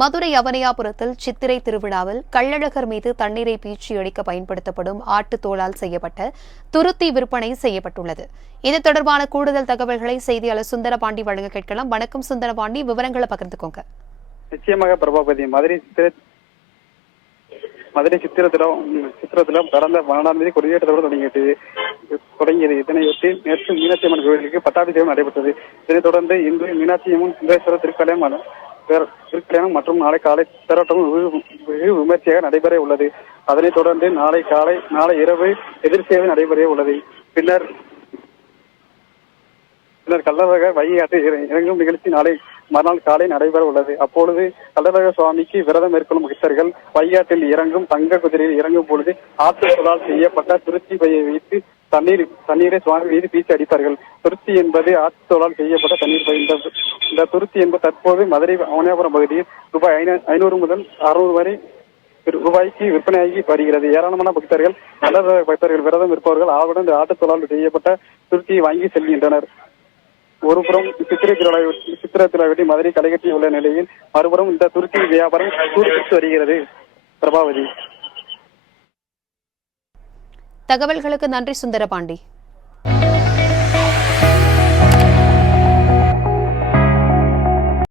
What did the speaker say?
மதுரை அவனியாபுரத்தில் சித்திரை திருவிழாவில் கள்ளழகர் மீது தண்ணீரை பீச்சி அடிக்க பயன்படுத்தப்படும் ஆட்டுத்தோளால் செய்யப்பட்ட துருத்தி விற்பனை செய்யப்பட்டுள்ளது. இது தொடர்பான கூடுதல் தகவல்களை செய்தியாளர் சுந்தரபாண்டி வழங்க கேட்கலாம். வணக்கம் சுந்தரபாண்டி விவரங்களை பகிர்ந்துக்கோங்க. நிச்சயமாக பிரபாபதி மதுரை சித்திர மதுரை சித்திரத்திலம் சித்திரத்திலம் கடந்த பன்னெண்டாம் தேதி கொடியேற்றத்தோடு தொடங்கியது. தொடங்கியது. இதனையொட்டி நேற்று மீனாட்சி அம்மன் கோவிலுக்கு பட்டாபிஷேகம் நடைபெற்றது. இதனைத் தொடர்ந்து இன்று மீனாட்சி அம்மன் சுந்தரேஸ்வரர் திருக்கல்யாணம் திருக்கல்யாணம் மற்றும் நாளை காலை தேரோட்டமும் வெகு- வெகு விமர்சையாக நடைபெற உள்ளது. அதனைத் தொடர்ந்து நாளை காலை நாளை இரவு எதிர் சேவை நடைபெற உள்ளது. பின்னர் பின்னர் கள்ளழக வைகாட்டு இறங்கும் நிகழ்ச்சி நாளை மறுநாள் காலை நடைபெற உள்ளது. அப்பொழுது கள்ளழக சுவாமிக்கு விரதம் மேற்கொள்ளும் பக்தர்கள் வைகாட்டில் இறங்கும் தங்க குதிரையில் இறங்கும் பொழுது ஆற்றுக்களால் செய்யப்பட்ட திருச்சி பையை வைத்து தண்ணீர் தண்ணீரை சுவாமி மீது பீச்சு அடித்தார்கள். துருத்தி என்பது ஆற்றுத்தோளால் செய்யப்பட்ட தண்ணீர் பை இந்த இந்த துருத்தி என்பது தற்போது மதுரை அவனியாபுரம் பகுதியில் ரூபாய் ஐநூறு முதல் அறுநூறு வரை ரூபாய்க்கு விற்பனையாகி வருகிறது. ஏராளமான பக்தர்கள் நல்ல பக்தர்கள் விரதம் இருப்பவர்கள் ஆவுடன் இந்த ஆட்டுத்தொழால் செய்யப்பட்ட துருத்தியை வாங்கி செல்கின்றனர். ஒருபுறம் சித்திரை திருவிழா சித்திரை திருவிழாவை மதுரை கலைகட்டி உள்ள நிலையில் மறுபுறம் இந்த துருக்கி வியாபாரம் சூடுபிடித்து வருகிறது. பிரபாவதி. தகவல்களுக்கு நன்றி சுந்தரபாண்டி.